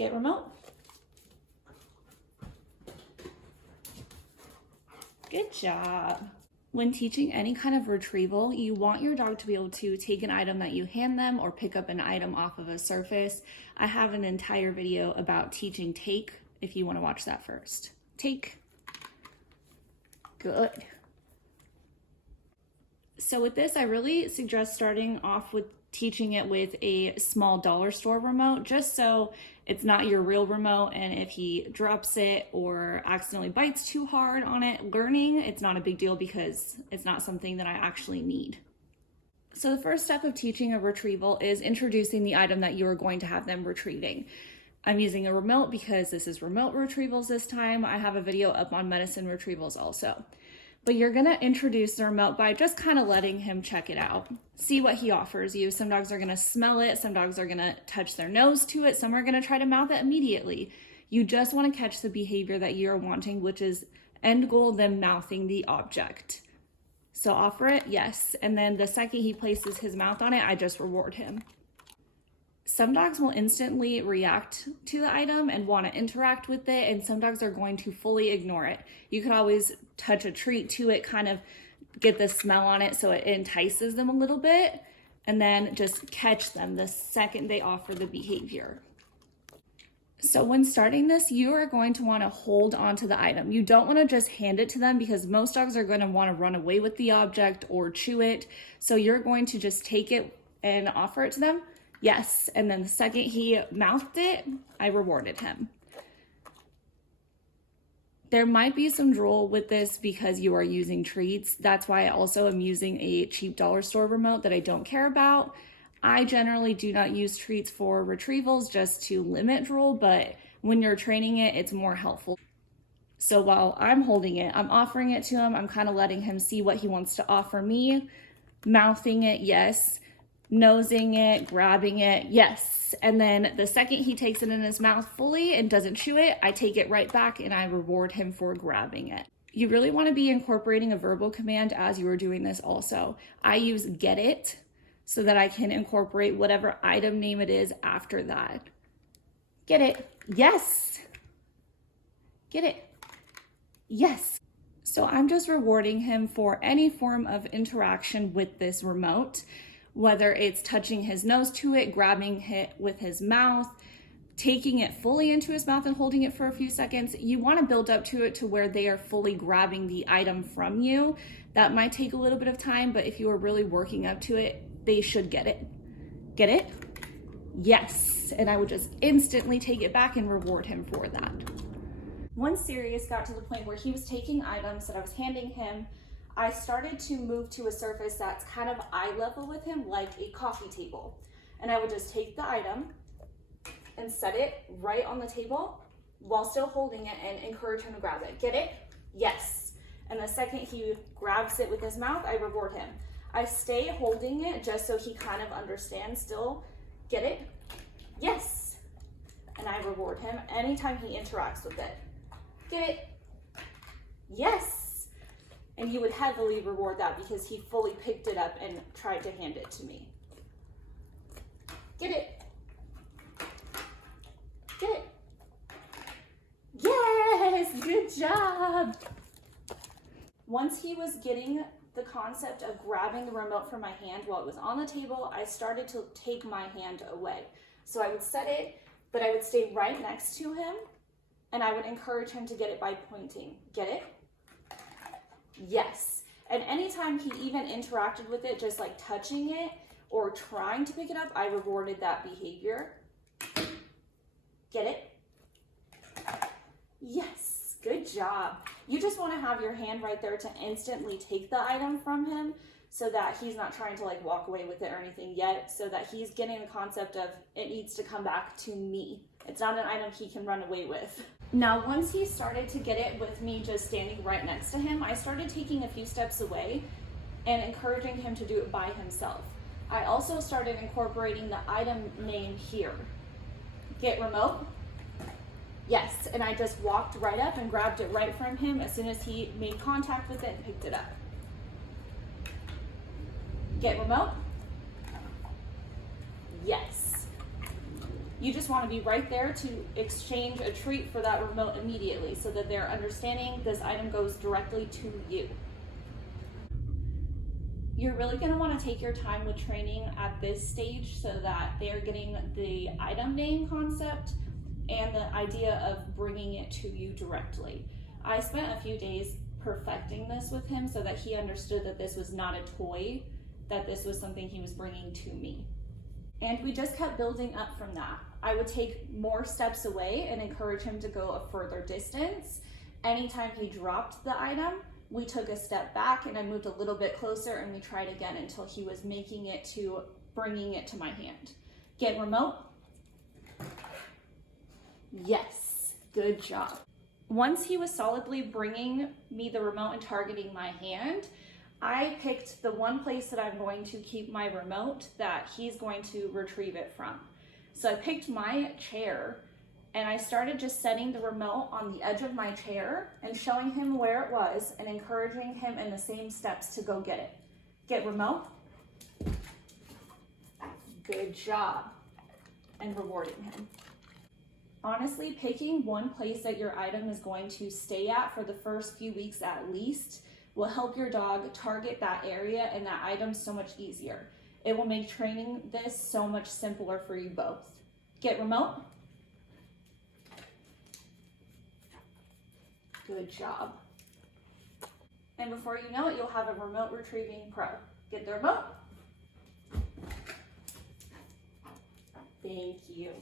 Get remote. Good job. When teaching any kind of retrieval, you want your dog to be able to take an item that you hand them or pick up an item off of a surface. I have an entire video about teaching take if you want to watch that first. Take. Good. So with this, I really suggest starting off with teaching it with a small dollar store remote, just so it's not your real remote, and if he drops it or accidentally bites too hard on it, learning, it's not a big deal because it's not something that I actually need. So the first step of teaching a retrieval is introducing the item that you are going to have them retrieving. I'm using a remote because this is remote retrievals this time. I have a video up on medicine retrievals also. But you're gonna introduce the remote by just kind of letting him check it out. See what he offers you. Some dogs are gonna smell it, some dogs are gonna touch their nose to it, some are gonna try to mouth it immediately. You just wanna catch the behavior that you're wanting, which is end goal, them mouthing the object. So offer it, yes. And then the second he places his mouth on it, I just reward him. Some dogs will instantly react to the item and want to interact with it, and some dogs are going to fully ignore it. You could always touch a treat to it, kind of get the smell on it so it entices them a little bit, and then just catch them the second they offer the behavior. So when starting this, you are going to want to hold onto the item. You don't want to just hand it to them because most dogs are going to want to run away with the object or chew it. So you're going to just take it and offer it to them. Yes, and then the second he mouthed it, I rewarded him. There might be some drool with this because you are using treats. That's why I also am using a cheap dollar store remote that I don't care about. I generally do not use treats for retrievals just to limit drool, but when you're training it, it's more helpful. So while I'm holding it, I'm offering it to him. I'm kind of letting him see what he wants to offer me. Mouthing it, yes. Nosing it, grabbing it, yes. And then the second he takes it in his mouth fully and doesn't chew it, I take it right back and I reward him for grabbing it. You really want to be incorporating a verbal command as you are doing this also. I use get it so that I can incorporate whatever item name it is after that. Get it, yes. Get it, yes. So I'm just rewarding him for any form of interaction with this remote, whether it's touching his nose to it, grabbing it with his mouth, taking it fully into his mouth and holding it for a few seconds. You want to build up to it to where they are fully grabbing the item from you. That might take a little bit of time, but if you are really working up to it, they should get it. Get it? Yes. And I would just instantly take it back and reward him for that. Once Sirius got to the point where he was taking items that I was handing him, I started to move to a surface that's kind of eye level with him, like a coffee table. And I would just take the item and set it right on the table while still holding it and encourage him to grab it. Get it? Yes. And the second he grabs it with his mouth, I reward him. I stay holding it just so he kind of understands still. Get it? Yes. And I reward him anytime he interacts with it. Get it? Yes. And you would heavily reward that because he fully picked it up and tried to hand it to me. Get it? Get it? Yes, good job. Once he was getting the concept of grabbing the remote from my hand while it was on the table, I started to take my hand away. So I would set it, but I would stay right next to him and I would encourage him to get it by pointing. Get it? Yes. And anytime he even interacted with it, just like touching it or trying to pick it up, I rewarded that behavior. Get it? Yes. Good job. You just want to have your hand right there to instantly take the item from him so that he's not trying to like walk away with it or anything yet, so that he's getting the concept of it needs to come back to me. It's not an item he can run away with. Now, once he started to get it with me just standing right next to him, I started taking a few steps away and encouraging him to do it by himself. I also started incorporating the item name here. Get remote? Yes, and I just walked right up and grabbed it right from him as soon as he made contact with it and picked it up. Get remote? Yes. You just want to be right there to exchange a treat for that remote immediately so that they're understanding this item goes directly to you. You're really going to want to take your time with training at this stage so that they're getting the item name concept and the idea of bringing it to you directly. I spent a few days perfecting this with him so that he understood that this was not a toy, that this was something he was bringing to me. And we just kept building up from that. I would take more steps away and encourage him to go a further distance. Anytime he dropped the item, we took a step back and I moved a little bit closer and we tried again until he was making it to bringing it to my hand. Get remote. Yes, good job. Once he was solidly bringing me the remote and targeting my hand, I picked the one place that I'm going to keep my remote that he's going to retrieve it from. So I picked my chair and I started just setting the remote on the edge of my chair and showing him where it was and encouraging him in the same steps to go get it. Get remote. Good job. And rewarding him. Honestly, picking one place that your item is going to stay at for the first few weeks at least will help your dog target that area and that item so much easier. It will make training this so much simpler for you both. Get remote. Good job. And before you know it, you'll have a remote retrieving pro. Get the remote. Thank you.